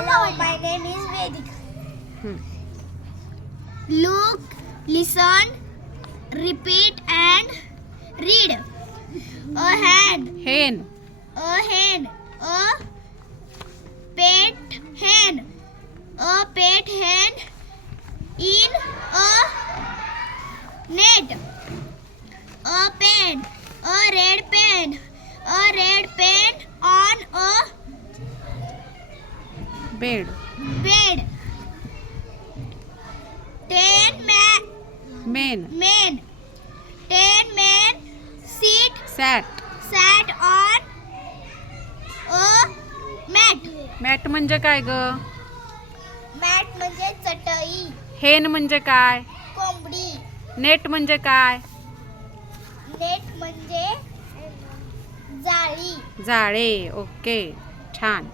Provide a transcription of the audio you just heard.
Hello, my name is Vedika. Look, listen, repeat and read. A hand, hen, a hen, a pet hen, a pet hen in a net. A pen, a red pen on a bed, bed. 10 men, men. 10 men sat. sat on a mat. Mat म्हणजे काय ग? Mat म्हणजे चटई, हेन म्हणजे काय? कोंबडी. Net म्हणजे काय? नेट म्हणजे जाळी. जाळे. ओके, छान.